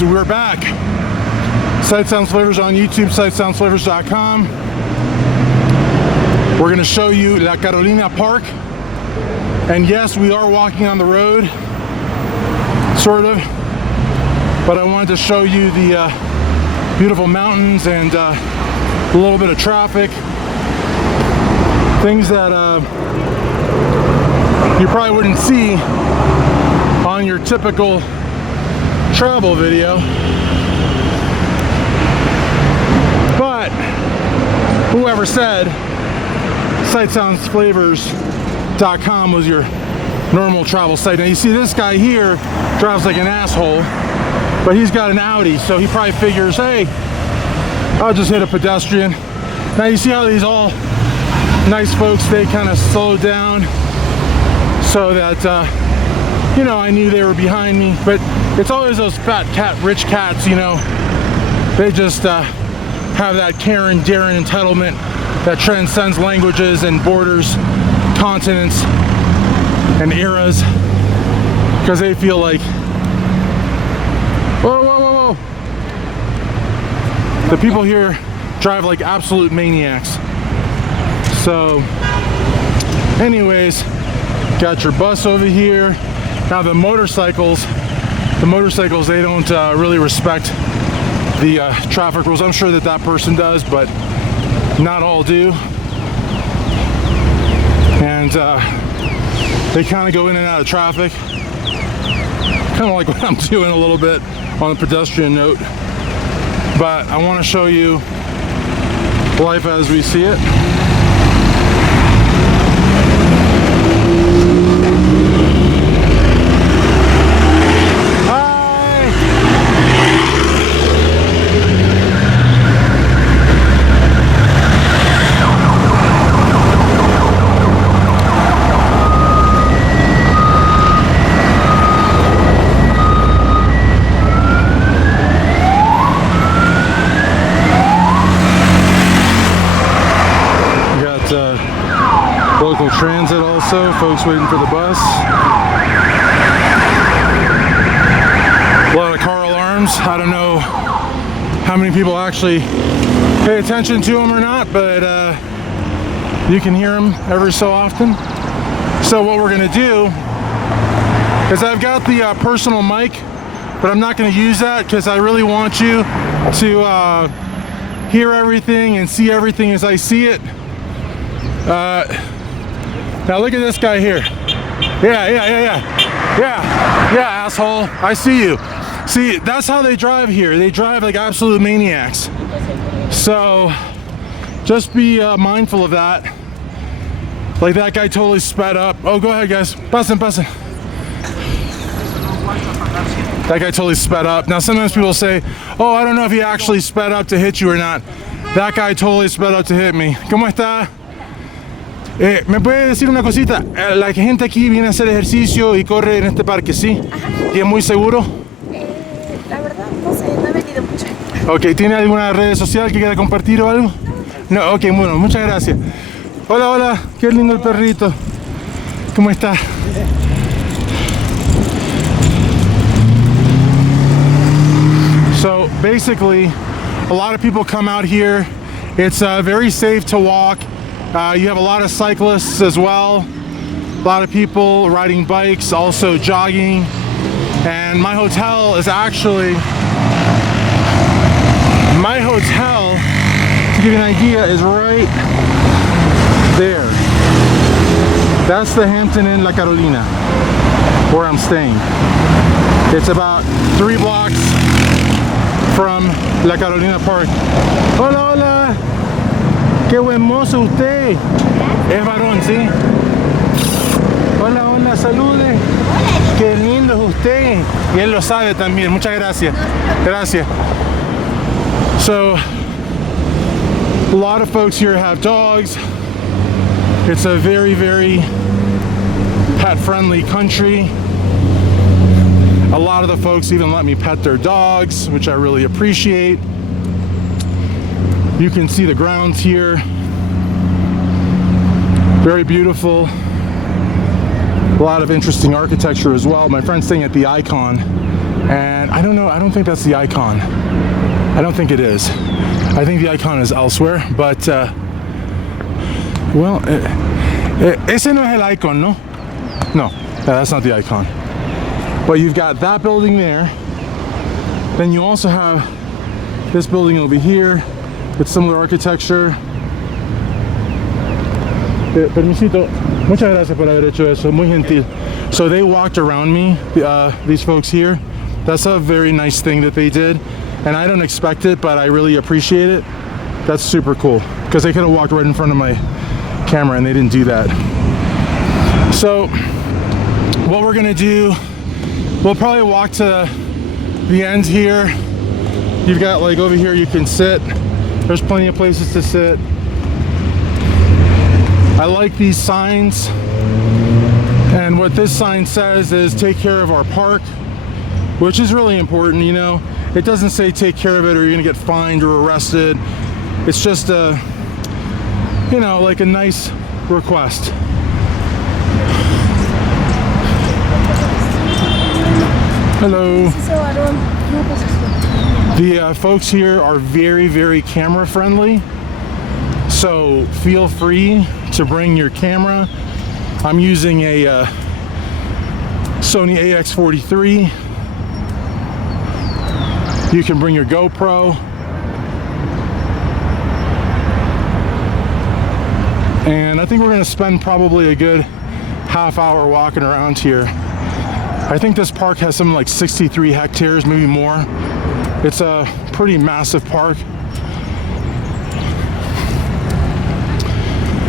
guys, we're back. Sight Sounds Flavors on YouTube, sightsoundsflavors.com. We're going to show you La Carolina Park. And yes, we are walking on the road, sort of. But I wanted to show you the beautiful mountains and a little bit of traffic. Things that you probably wouldn't see on your typical travel video. But whoever said sightsoundsflavors.com was your normal travel site. Now you see this guy here drives like an asshole, but he's got an Audi, so he probably figures, hey, I'll just hit a pedestrian. Now you see how these all nice folks, they kind of slow down so that you know, I knew they were behind me. But it's always those fat cat rich cats, you know, they just have that Karen daring entitlement that transcends languages and borders, continents and eras, because they feel like, whoa, whoa, whoa, whoa, the people here drive like absolute maniacs. So anyways, got your bus over here. Now the motorcycles, they don't really respect the traffic rules. I'm sure that that person does, but not all do. And they kind of go in and out of traffic, kind of like what I'm doing a little bit on the pedestrian note. But I want to show you life as we see it. Local transit also, folks waiting for the bus. A lot of car alarms. I don't know how many people actually pay attention to them or not, but you can hear them every so often. So what we're going to do is, I've got the personal mic, but I'm not going to use that because I really want you to hear everything and see everything as I see it. Now look at this guy here. Yeah, asshole. I see you. See, that's how they drive here. They drive like absolute maniacs. So just be mindful of that. Like that guy totally sped up. Oh, go ahead, guys. Pasen. That guy totally sped up. Now sometimes people say, oh, I don't know if he actually sped up to hit you or not. That guy totally sped up to hit me. ¿Cómo está? ¿Me puede decir una cosita? La gente aquí viene a hacer ejercicio y corre en este parque, ¿sí? ¿Y es muy seguro? La verdad, no sé, no he venido mucho. Ok, ¿tiene alguna red social que quiera compartir o algo? No, ok, bueno, muchas gracias. Hola, qué lindo el perrito. ¿Cómo está? So basically, a lot of people come out here. It's very safe to walk. You have a lot of cyclists as well, a lot of people riding bikes, also jogging. And my hotel, to give you an idea, is right there. That's the Hampton Inn La Carolina, where I'm staying. It's about 3 blocks from La Carolina Park. Hola. ¡Qué buen mozo usted! Es varón, ¿sí? Hola, salude. ¡Qué lindo es usted! Y él lo sabe también. Muchas gracias. Gracias. So, a lot of folks here have dogs. It's a very, very pet-friendly country. A lot of the folks even let me pet their dogs, which I really appreciate. You can see the grounds here. Very beautiful. A lot of interesting architecture as well. My friend's staying at the Icon, and I don't know, I don't think that's the Icon. I don't think it is. I think the Icon is elsewhere, but well, ese no es el Icon, no? No, that's not the Icon. But you've got that building there. Then you also have this building over here with similar architecture. Permisito, muchas gracias por haber hecho eso, muy gentil. So they walked around me, these folks here. That's a very nice thing that they did. And I don't expect it, but I really appreciate it. That's super cool. Because they could have walked right in front of my camera and they didn't do that. So what we're gonna do, we'll probably walk to the end here. You've got like over here you can sit. There's plenty of places to sit. I like these signs. And what this sign says is take care of our park, which is really important, you know. It doesn't say take care of it or you're gonna get fined or arrested. It's just a, you know, like a nice request. Hello. The folks here are very, very camera friendly. So feel free to bring your camera. I'm using a Sony AX43. You can bring your GoPro. And I think we're gonna spend probably a good half hour walking around here. I think this park has something like 63 hectares, maybe more. It's a pretty massive park.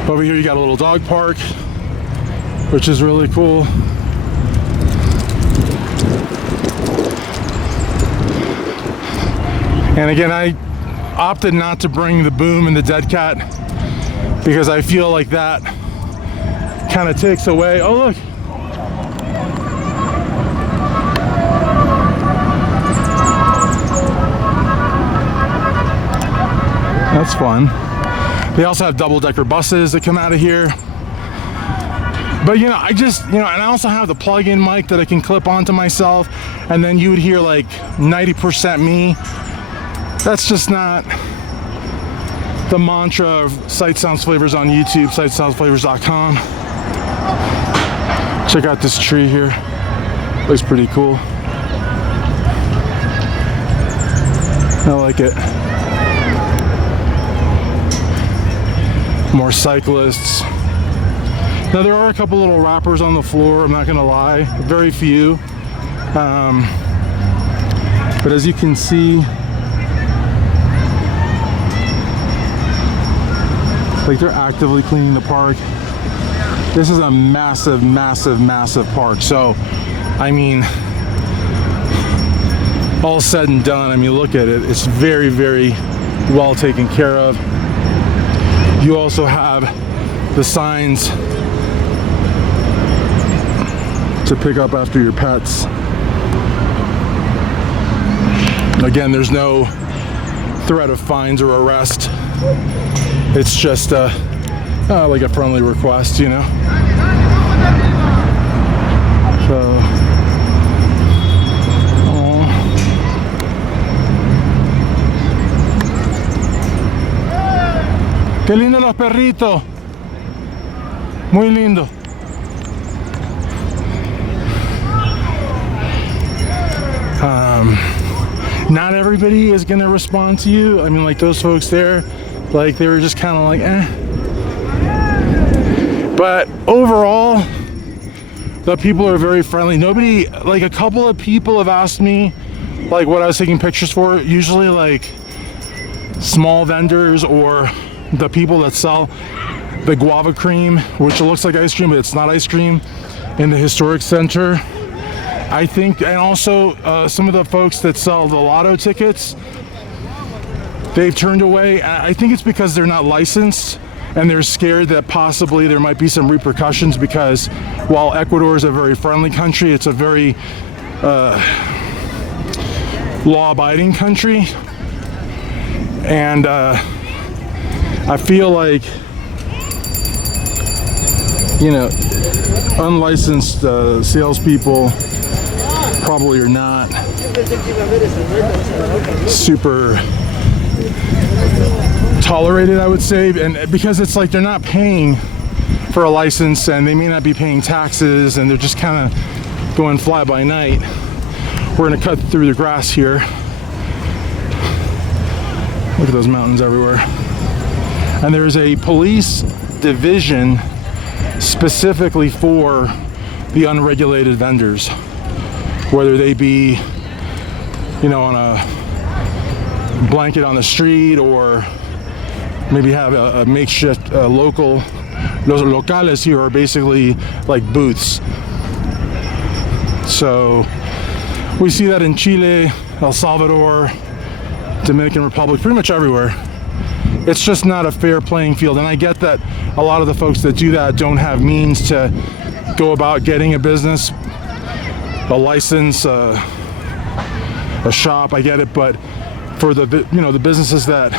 Over here you got a little dog park, which is really cool. And again, I opted not to bring the boom and the dead cat because I feel like that kind of takes away. Oh, look. That's fun. They also have double-decker buses that come out of here. But you know, I just, you know, and I also have the plug-in mic that I can clip onto myself, and then you would hear like 90% me. That's just not the mantra of Sight Sounds Flavors on YouTube, sightsoundsflavors.com. Check out this tree here. Looks pretty cool. I like it. More cyclists. Now there are a couple little wrappers on the floor, I'm not gonna lie, very few. But as you can see, like they're actively cleaning the park. This is a massive, massive, massive park. So, I mean, all said and done, I mean, look at it. It's very, very well taken care of. You also have the signs to pick up after your pets. Again, there's no threat of fines or arrest. It's just like a friendly request, you know? So, qué lindo los perritos. Muy lindo. Not everybody is gonna respond to you. I mean, like those folks there, like they were just kind of like, eh. But overall, the people are very friendly. Nobody, like a couple of people have asked me like what I was taking pictures for. Usually like small vendors or the people that sell the guava cream, which looks like ice cream, but it's not ice cream, in the historic center. I think, and also some of the folks that sell the lotto tickets, they've turned away. I think it's because they're not licensed and they're scared that possibly there might be some repercussions, because while Ecuador is a very friendly country, it's a very law-abiding country. And I feel like, you know, unlicensed salespeople probably are not super tolerated, I would say, and because it's like they're not paying for a license and they may not be paying taxes and they're just kind of going fly by night. We're gonna cut through the grass here. Look at those mountains everywhere. And there's a police division specifically for the unregulated vendors, whether they be, you know, on a blanket on the street or maybe have a makeshift local. Los locales here are basically like booths. So we see that in Chile, El Salvador, Dominican Republic, pretty much everywhere. It's just not a fair playing field, and I get that a lot of the folks that do that don't have means to go about getting a business, a license, a shop. I get it, but for the the businesses that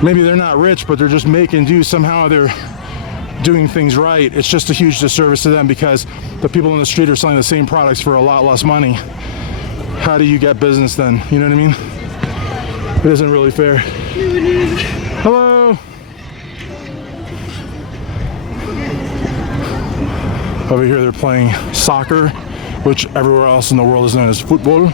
maybe they're not rich, but they're just making do, somehow they're doing things right. It's just a huge disservice to them because the people in the street are selling the same products for a lot less money. How do you get business then? You know what I mean? It isn't really fair. Hello. Over here they're playing soccer, which everywhere else in the world is known as football.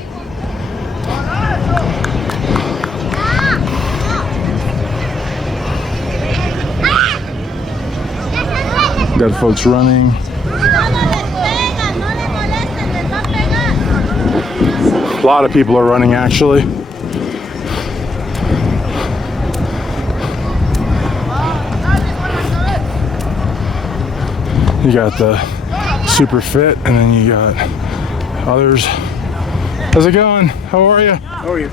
Got folks running. A lot of people are running actually. You got the super fit, and then you got others. How's it going? How are you? How are you?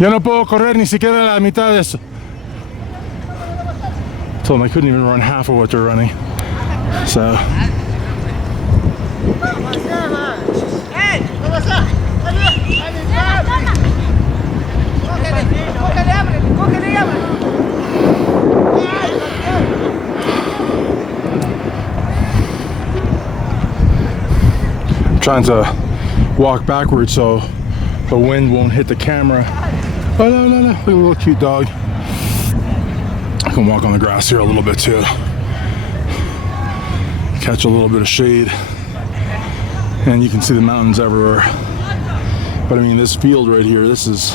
Yo no puedo correr ni siquiera la mitad de eso. Told them I couldn't even run half of what they're running. So. I'm trying to walk backwards so the wind won't hit the camera. Oh no, no, no, look at a little cute dog. I can walk on the grass here a little bit too. Catch a little bit of shade. And you can see the mountains everywhere. But I mean, this field right here, this is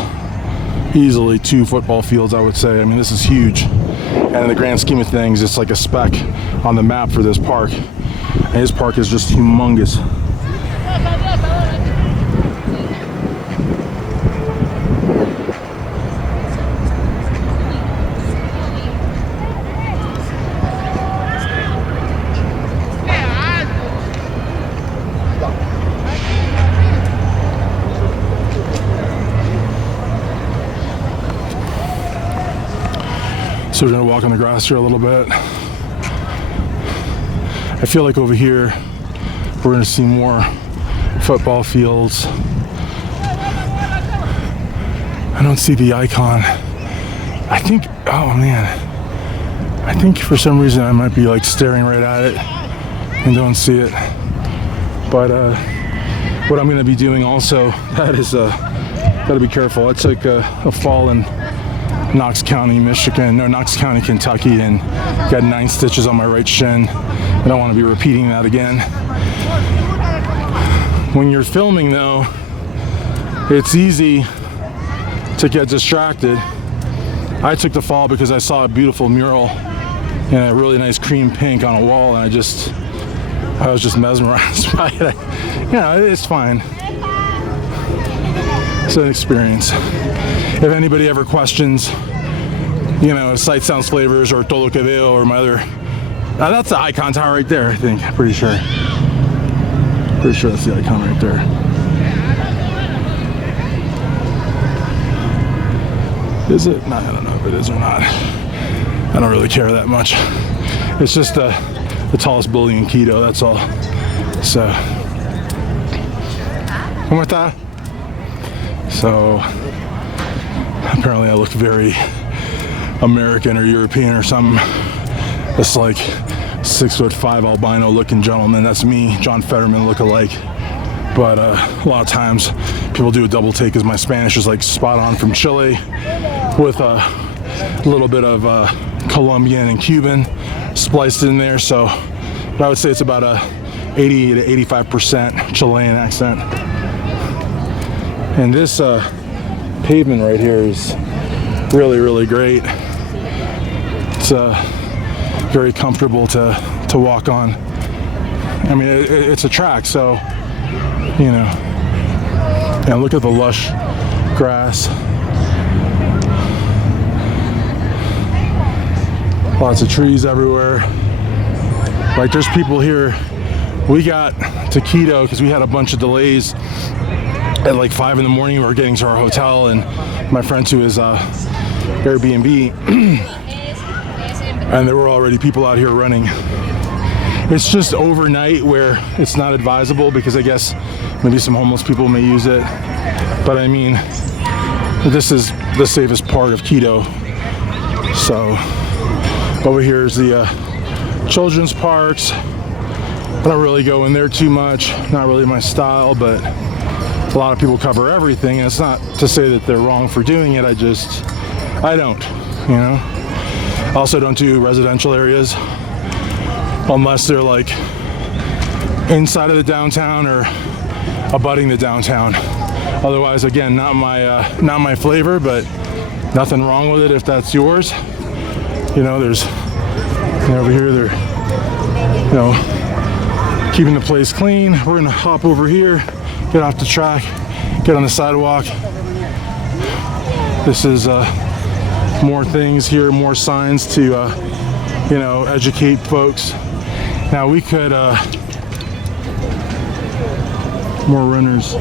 easily 2 football fields, I would say. I mean, this is huge. And in the grand scheme of things, it's like a speck on the map for this park. And his park is just humongous. So we're gonna walk on the grass here a little bit. I feel like over here we're gonna see more football fields. I don't see the icon. I think, oh man, I think for some reason I might be like staring right at it and don't see it. But what I'm gonna be doing also, that is gotta be careful. I took a fall in Knox County, Michigan, no, Knox County, Kentucky, and got 9 stitches on my right shin. I don't want to be repeating that again. When you're filming though, it's easy to get distracted. I took the fall because I saw a beautiful mural in a really nice cream pink on a wall, and I was just mesmerized by it. Yeah, it's fine. It's an experience. If anybody ever questions, you know, Sight Sounds Flavors or Todo Que Veo or my other, that's the icon tower right there, I think. Pretty sure that's the icon right there. Is it? No, I don't know if it is or not. I don't really care that much. It's just the tallest building in Quito, that's all. So, ¿cómo está? So, apparently I look very American or European or something. It's like 6'5" albino looking gentleman. That's me, John Fetterman look-alike. But a lot of times people do a double take because my Spanish is like spot on from Chile with a little bit of Colombian and Cuban spliced in there. So I would say it's about a 80 to 85% Chilean accent. And this pavement right here is really, really great. It's very comfortable to walk on. I mean, it's a track, so, you know. And look at the lush grass. Lots of trees everywhere. Like, there's people here. We got to Quito because we had a bunch of delays at like 5 in the morning. We were getting to our hotel, and my friend who is Airbnb, and there were already people out here running. It's just overnight where it's not advisable because I guess maybe some homeless people may use it. But I mean, this is the safest part of Quito. So over here is the children's parks. I don't really go in there too much, not really my style, but a lot of people cover everything, and it's not to say that they're wrong for doing it. I don't, you know. I also don't do residential areas unless they're like inside of the downtown or abutting the downtown. Otherwise, again, not my flavor, but nothing wrong with it if that's yours. You know, there's over here, they're, you know, keeping the place clean. We're gonna hop over here, get off the track, get on the sidewalk. This is more things here, more signs to, you know, educate folks. Now we could, more runners.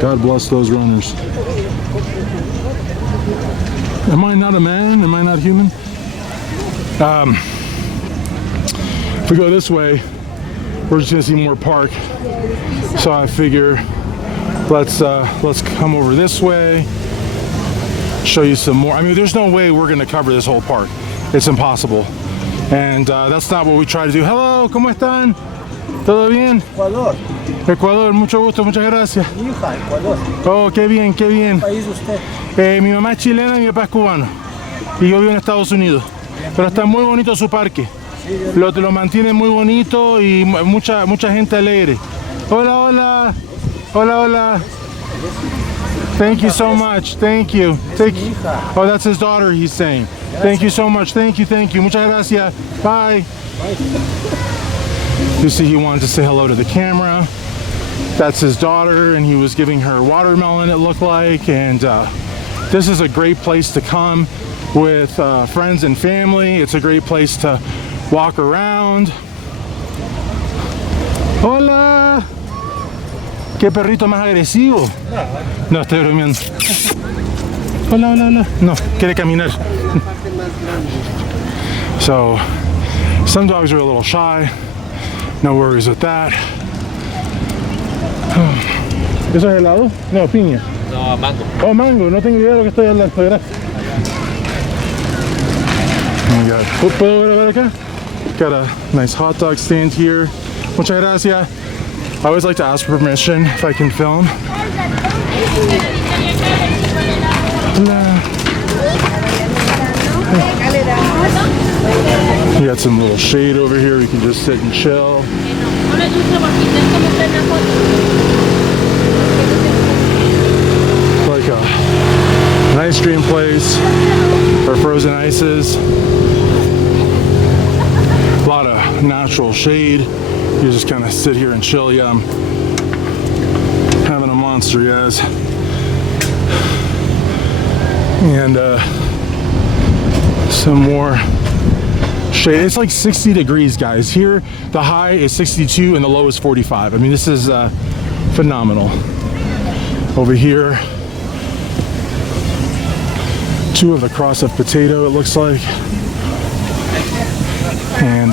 God bless those runners. Am I not a man? Am I not human? If we go this way, we're just gonna see more park. So I figure let's come over this way, show you some more. I mean, there's no way we're gonna cover this whole park. It's impossible. And that's not what we try to do. Hello, ¿cómo están? ¿Todo bien? Ecuador. Ecuador, mucho gusto, muchas gracias. Mi hija, Ecuador. Oh, qué bien, qué bien. ¿Qué país usted? Mi mamá es chilena y mi papá es cubano. Y yo vivo en Estados Unidos. Pero está muy bonito su parque. Lo mantiene muy bonito y mucha gente alegre. Hola, hola. Hola, hola. Thank you so much. Thank you. Oh, that's his daughter, he's saying. Thank you so much. Thank you, thank you. Muchas gracias. Bye. You see, he wanted to say hello to the camera. That's his daughter, and he was giving her watermelon, it looked like. And this is a great place to come with friends and family. It's a great place to walk around. Hola. Qué perrito más agresivo. No, estoy bromeando. Hola, hola, hola. No, quiere caminar. So, some dogs are a little shy. No worries with that. ¿Eso es helado? No, piña. No, mango. Oh, mango. No tengo idea de lo que estoy hablando. Gracias. Oh my God. ¿Puedo ver acá? Got a nice hot dog stand here. Muchas gracias. I always like to ask for permission if I can film. You got some little shade over here. You can just sit and chill. Like an ice cream place or frozen ices. A lot of natural shade. You just kind of sit here and chill. Yeah, I'm having a monster, guys. And some more shade. It's like 60 degrees, guys. Here, the high is 62 and the low is 45. I mean, this is phenomenal. Over here, two of the cross of potato, it looks like. And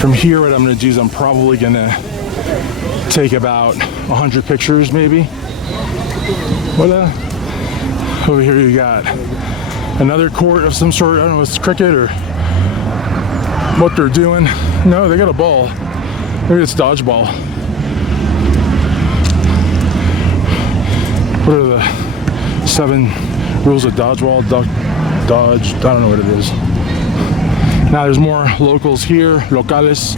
from here, what I'm gonna do is I'm probably gonna take about 100 pictures, maybe. Voila. Over here you got another court of some sort. I don't know if it's cricket or what they're doing. No, they got a ball. Maybe it's dodgeball. What are the 7 rules of dodgeball? Dodge, I don't know what it is. Now there's more locals here, locales,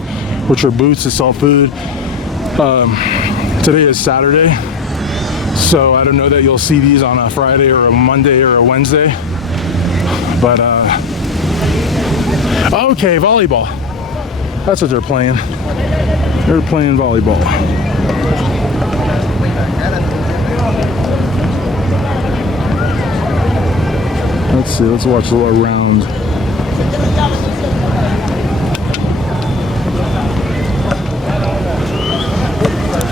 which are booths that sell food. Today is Saturday, so I don't know that you'll see these on a Friday or a Monday or a Wednesday. But, okay, volleyball. That's what they're playing. They're playing volleyball. Let's see, let's watch a little round.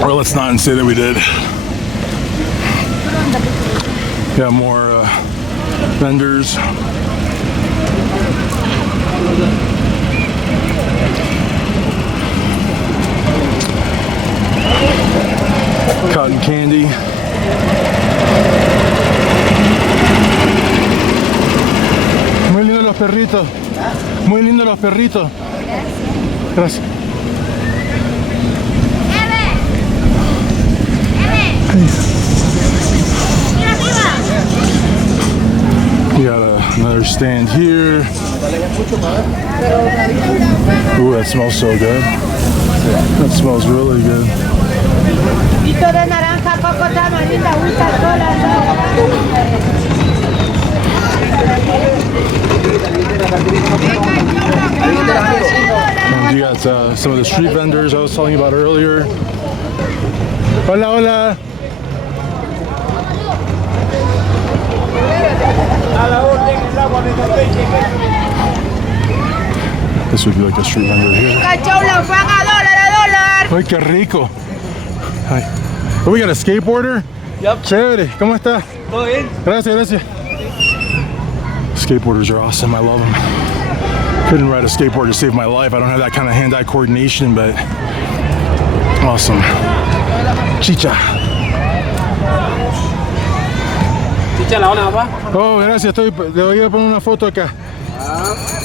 Or let's not say that we did. Got more vendors. Cotton candy. Muy lindo los perritos. Muy lindo los perritos. Gracias. We got another stand here. Ooh, that smells so good. That smells really good. And you got some of the street vendors I was telling you about earlier. Hola, hola. This would be like a street vendor here. Ay, qué rico. Hi. Oh, we got a skateboarder? Yep. Chévere. ¿Cómo está? Todo bien. Gracias, gracias. Skateboarders are awesome. I love them. Couldn't ride a skateboard to save my life. I don't have that kind of hand-eye coordination, but awesome. Chicha. Chicha, la hora, papá. Oh, gracias. Le voy a poner una foto acá.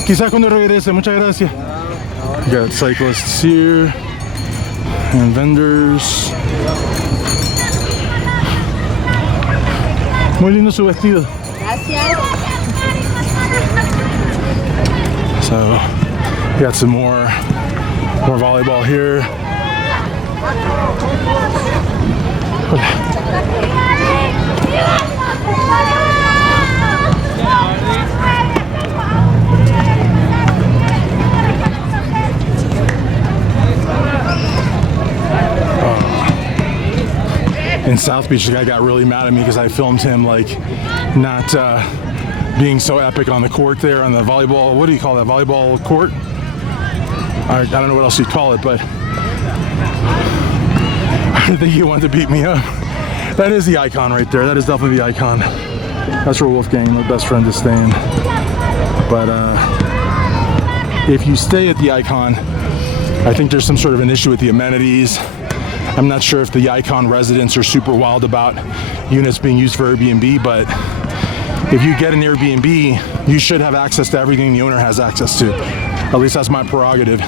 Quizás cuando regrese. Muchas gracias. We got cyclists here and vendors. Muy lindo su vestido. Gracias. So, got some more volleyball here. In South Beach, the guy got really mad at me because I filmed him like not being so epic on the court there on the volleyball. What do you call that? Volleyball court? I don't know what else you'd call it, but I think he wanted to beat me up. That is the icon right there. That is definitely the icon. That's where Wolfgang, my best friend, is staying. But if you stay at the icon, I think there's some sort of an issue with the amenities. I'm not sure if the icon residents are super wild about units being used for Airbnb, but if you get an Airbnb, you should have access to everything the owner has access to. At least that's my prerogative.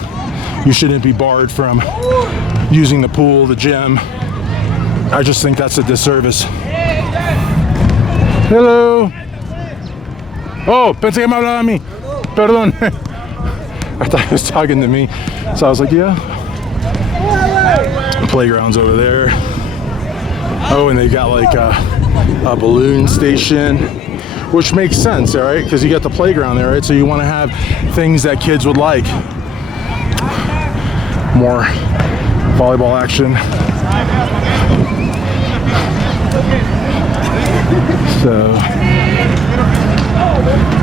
You shouldn't be barred from using the pool, the gym. I just think that's a disservice. Hello. Oh, pensé que me hablaba a mí. Perdón. I thought he was talking to me. So I was like, yeah. The playground's over there. Oh, and they got like a balloon station, which makes sense, all right? Because you got the playground there, right? So you want to have things that kids would like. More volleyball action. So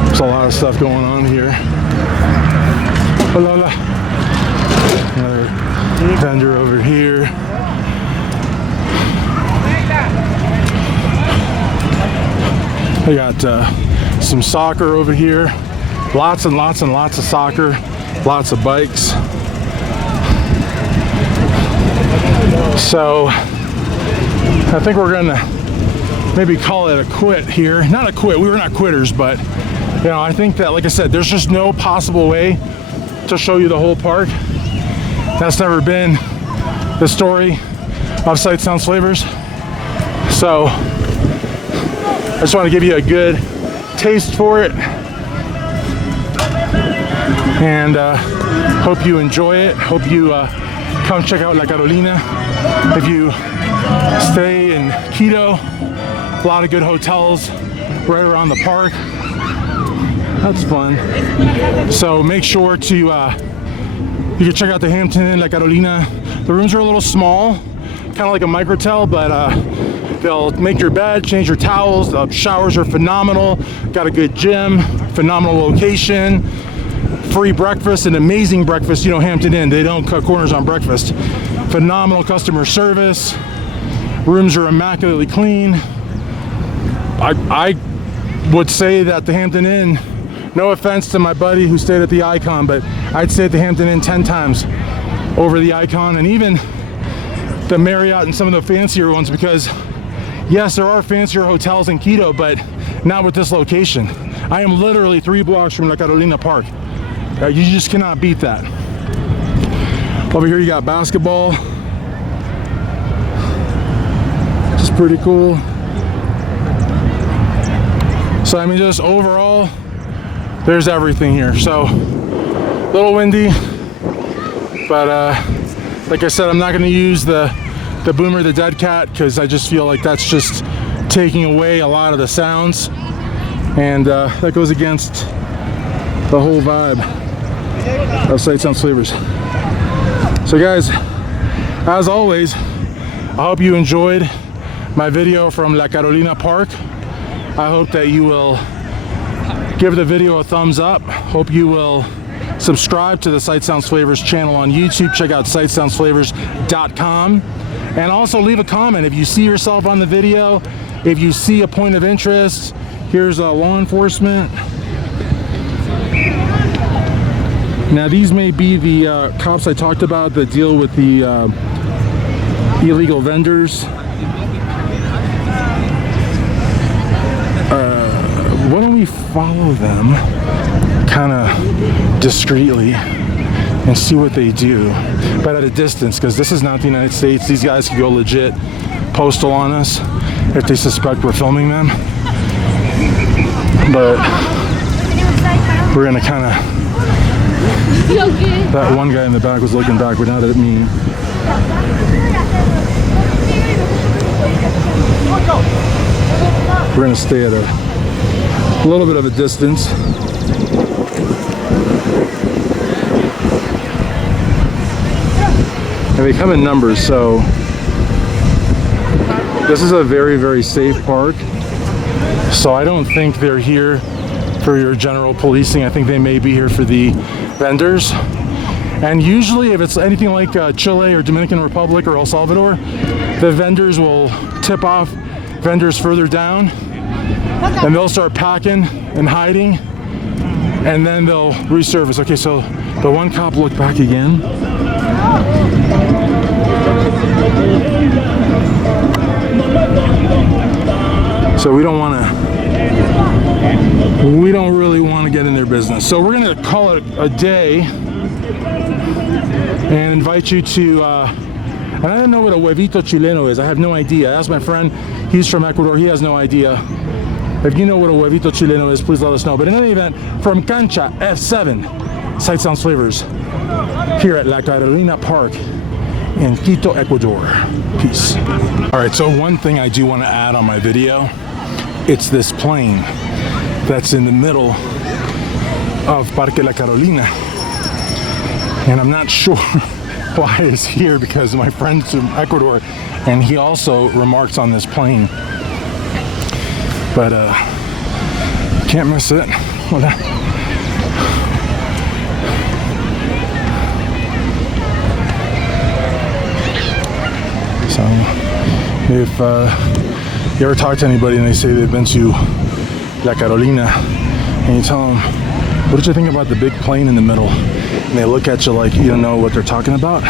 there's a lot of stuff going on here. Hola, hola. Another vendor over here. I got some soccer over here. Lots and lots and lots of soccer. Lots of bikes. So I think we're gonna maybe call it a quit here. Not a quit, we were not quitters, but You know, I think that, like I said, there's just no possible way to show you the whole park. That's never been the story of Sight Sounds Flavors. So I just want to give you a good taste for it, and hope you enjoy it. Hope you come check out La Carolina. If you stay in Quito, a lot of good hotels right around the park. That's fun. So make sure to you can check out the Hampton Inn La Carolina. The rooms are a little small, kind of like a microtel, but they'll make your bed, change your towels. The showers are phenomenal. Got a good gym, phenomenal location, free breakfast, an amazing breakfast. You know, Hampton Inn, they don't cut corners on breakfast. Phenomenal customer service. Rooms are immaculately clean. I would say that the Hampton Inn, no offense to my buddy who stayed at the Icon, but I'd stay at the Hampton Inn 10 times over the Icon, and even the Marriott and some of the fancier ones, because yes, there are fancier hotels in Quito, but not with this location. I am literally 3 blocks from La Carolina Park. You just cannot beat that. Over here you got basketball. Which is pretty cool. So I mean, just overall, there's everything here. So a little windy, but like I said, I'm not going to use the Boomer the Dead Cat, because I just feel like that's just taking away a lot of the sounds, and that goes against the whole vibe of Sight Sounds Flavors. So guys, as always, I hope you enjoyed my video from La Carolina Park. I hope that you will give the video a thumbs up. Hope you will subscribe to the Sight Sounds Flavors channel on YouTube. Check out sightsoundsflavors.com, and also leave a comment if you see yourself on the video, if you see a point of interest. Here's law enforcement. Now these may be the cops I talked about that deal with the illegal vendors. Why don't we follow them kind of discreetly and see what they do, but at a distance, because this is not the United States. These guys could go legit postal on us if they suspect we're filming them. But we're gonna kind of, that one guy in the back was looking backward, not at me. We're gonna stay at a little bit of a distance. And they come in numbers, so this is a very, very safe park. So I don't think they're here for your general policing. I think they may be here for the vendors. And usually if it's anything like Chile or Dominican Republic or El Salvador, the vendors will tip off vendors further down, and they'll start packing and hiding, and then they'll resurface. Okay, so the one cop looked back again. So we don't really want to get in their business. So we're gonna call it a day and invite you to, and I don't know what a huevito chileno is. I have no idea. I asked my friend, he's from Ecuador, he has no idea. If you know what a huevito chileno is, please let us know. But in any event, from Cancha F7, Sight Sounds Flavors, here at La Carolina Park in Quito, Ecuador. Peace. All right, so one thing I do want to add on my video, it's this plane that's in the middle of Parque La Carolina. And I'm not sure why it's here, because my friend's from Ecuador and he also remarks on this plane. But can't miss it. So if you ever talk to anybody and they say they've been to La Carolina, and you tell them, what did you think about the big plane in the middle? And they look at you like you don't know what they're talking about,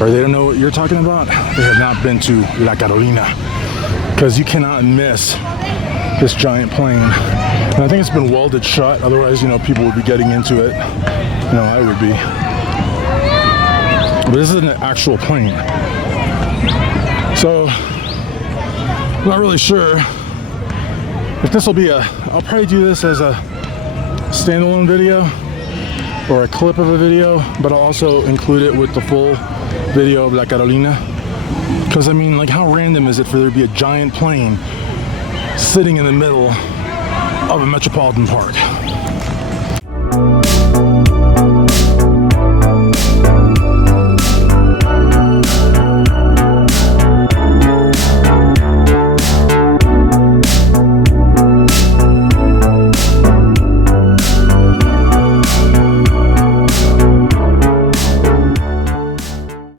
or they don't know what you're talking about, they have not been to La Carolina. Because you cannot miss this giant plane. And I think it's been welded shut, otherwise, you know, people would be getting into it. You know, I would be. But this is an actual plane. So, I'm not really sure if this will be I'll probably do this as a standalone video or a clip of a video, but I'll also include it with the full video of La Carolina. Because I mean, like, how random is it for there to be a giant plane sitting in the middle of a metropolitan park?